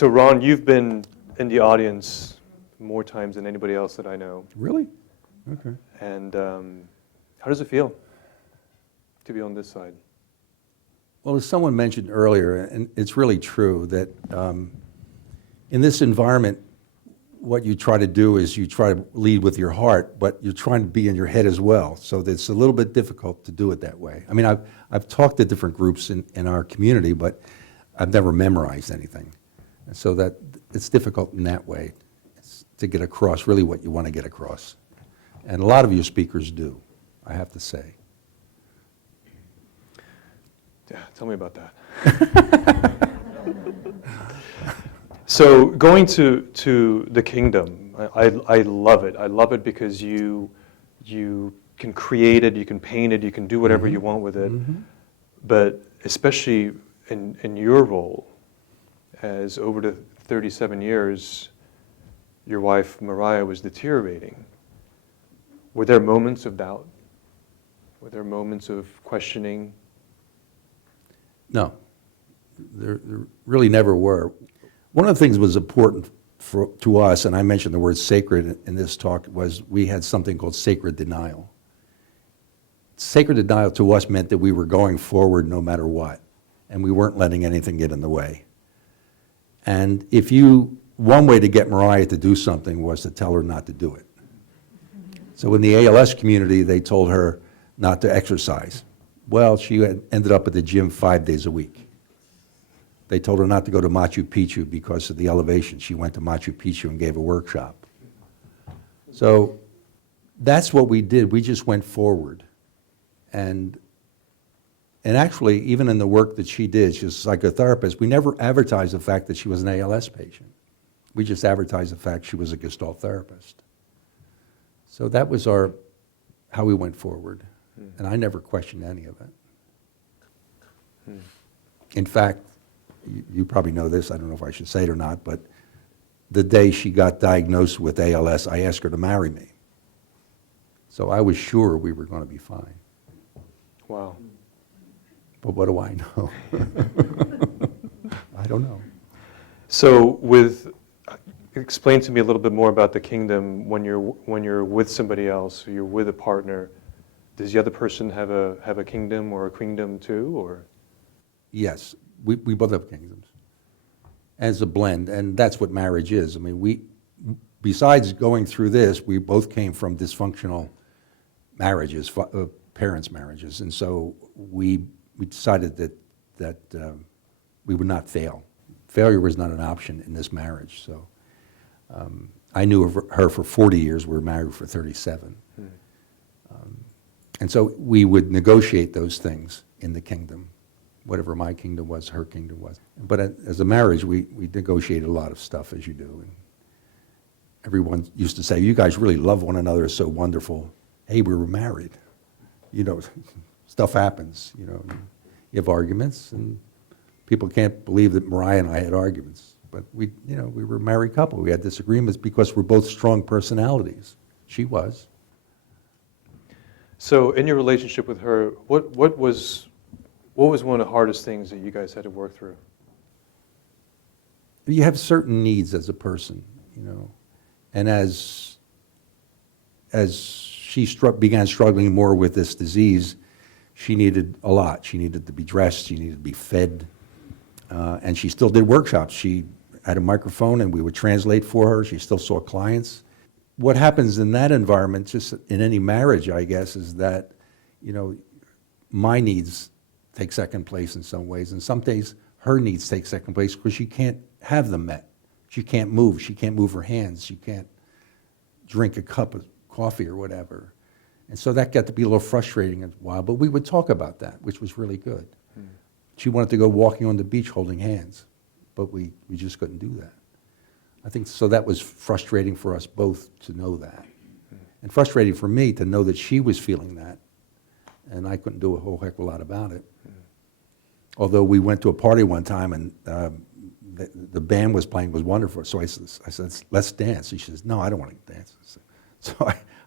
So Ron, you've been in the audience more times than anybody else that I know. Really? Okay. And how does it feel to be on this side? Well, as someone mentioned earlier, and it's really true, that in this environment, what you try to do is you try to lead with your heart, but you're trying to be in your head as well. So it's a little bit difficult to do it that way. I mean, I've talked to different groups in our community, but I've never memorized anything. And so that it's difficult in that way to get across really what you want to get across. And a lot of your speakers do, I have to say. Yeah, tell me about that. So going to the kingdom, I love it. I love it because you can create it, you can paint it, you can do whatever you want with it. Mm-hmm. But especially in your role, as over the 37 years, your wife Mariah was deteriorating. Were there moments of doubt? Were there moments of questioning? No, there really never were. One of the things that was important to us, and I mentioned the word sacred in this talk, was we had something called sacred denial. Sacred denial to us meant that we were going forward no matter what, and we weren't letting anything get in the way. And one way to get Mariah to do something was to tell her not to do it. So in the ALS community, they told her not to exercise. Well, she ended up at the gym 5 days a week. They told her not to go to Machu Picchu because of the elevation. She went to Machu Picchu and gave a workshop. So that's what we did. We just went forward. And actually, even in the work that she did, she's a psychotherapist, we never advertised the fact that she was an ALS patient. We just advertised the fact she was a Gestalt therapist. So that was how we went forward. And I never questioned any of it. In fact, you probably know this, I don't know if I should say it or not, but the day she got diagnosed with ALS, I asked her to marry me. So I was sure we were going to be fine. Wow. But what do I know? I don't know. So explain to me a little bit more about the kingdom when you're with somebody else, or you're with a partner. Does the other person have a kingdom or a queendom too, or? Yes, we both have kingdoms. As a blend, and that's what marriage is. I mean, besides going through this, we both came from dysfunctional marriages, parents' marriages, and so we decided that we would not fail. Failure was not an option in this marriage. So I knew of her for 40 years. We were married for 37. And so we would negotiate those things in the kingdom, whatever my kingdom was, her kingdom was. But as a marriage, we negotiated a lot of stuff, as you do. And everyone used to say, "You guys really love one another, it's so wonderful." Hey, we were married. You know, stuff happens. You know, you have arguments, and people can't believe that Mariah and I had arguments. But we were a married couple. We had disagreements because we're both strong personalities. She was. So in your relationship with her, what was one of the hardest things that you guys had to work through? You have certain needs as a person, and as she began struggling more with this disease, she needed a lot. She needed to be dressed, she needed to be fed, and she still did workshops. She had a microphone and we would translate for her. She still saw clients. What happens in that environment, just in any marriage, I guess, is that, my needs take second place in some ways, and some days her needs take second place because she can't have them met. She can't move. She can't move her hands. She can't drink a cup of coffee or whatever. And so that got to be a little frustrating a while, but we would talk about that, which was really good. She wanted to go walking on the beach holding hands, but we just couldn't do that. I think so that was frustrating for us both to know that. And frustrating for me to know that she was feeling that, and I couldn't do a whole heck of a lot about it. Although we went to a party one time and the band was playing, was wonderful. So I said, "Let's dance." She says, "No, I don't want to dance." So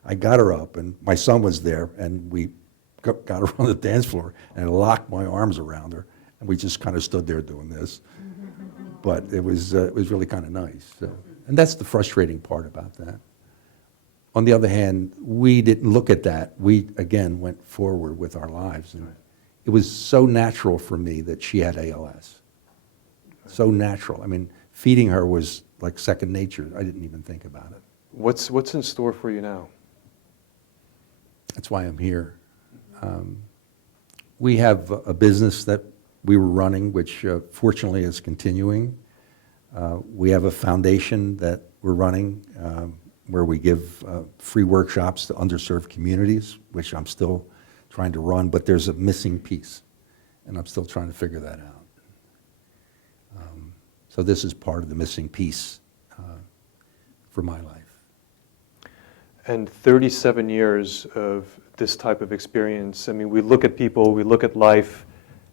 I got her up, and my son was there, and we got her on the dance floor and locked my arms around her, and we just kind of stood there doing this. but it was really kind of nice. So, and that's the frustrating part about that. On the other hand, we didn't look at that. We, again, went forward with our lives. And it was so natural for me that she had ALS. So natural. I mean, feeding her was like second nature. I didn't even think about it. What's in store for you now? That's why I'm here. We have a business that we were running, which fortunately is continuing. We have a foundation that we're running where we give free workshops to underserved communities, which I'm still trying to run, but there's a missing piece, and I'm still trying to figure that out. So this is part of the missing piece for my life. And 37 years of this type of experience, I mean, we look at people, we look at life,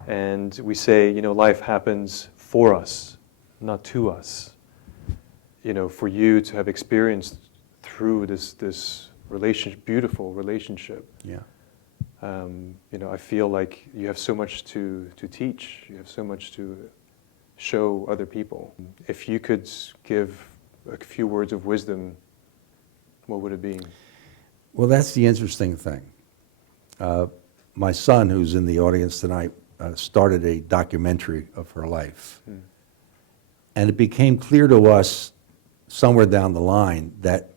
and we say, you know, life happens for us, not to us. You know, for you to have experienced through this relationship, beautiful relationship. Yeah. You know, I feel like you have so much to teach. You have so much to show other people. If you could give a few words of wisdom, what would it be? Well, that's the interesting thing. My son, who's in the audience tonight, started a documentary of her life. And it became clear to us somewhere down the line that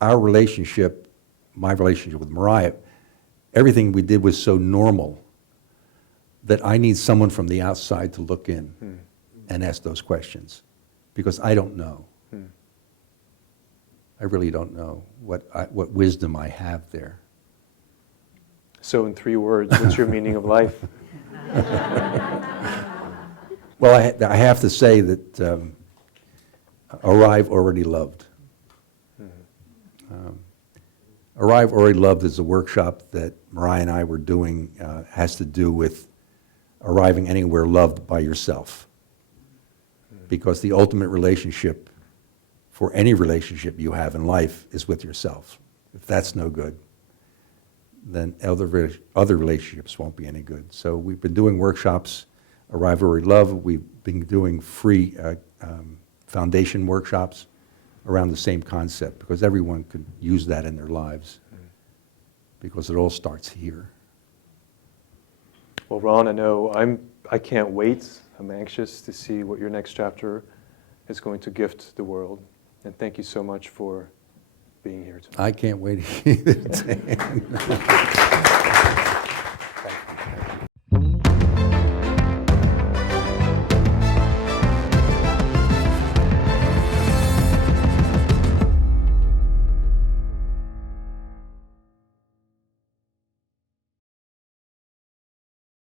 our relationship, my relationship with Mariah, everything we did was so normal that I need someone from the outside to look in and ask those questions, because I don't know. I really don't know what wisdom I have there. So in 3 words, what's your meaning of life? Well, I have to say that Arrive Already Loved. Arrive Already Loved is a workshop that Mariah and I were doing, has to do with arriving anywhere loved by yourself. Because the ultimate relationship for any relationship you have in life is with yourself. If that's no good, then other relationships won't be any good. So we've been doing workshops, Arrive Already Loved. We've been doing free foundation workshops around the same concept, because everyone could use that in their lives, because it all starts here. Well, Ron, I know I can't wait. I'm anxious to see what your next chapter is going to gift the world. And thank you so much for being here tonight. I can't wait either.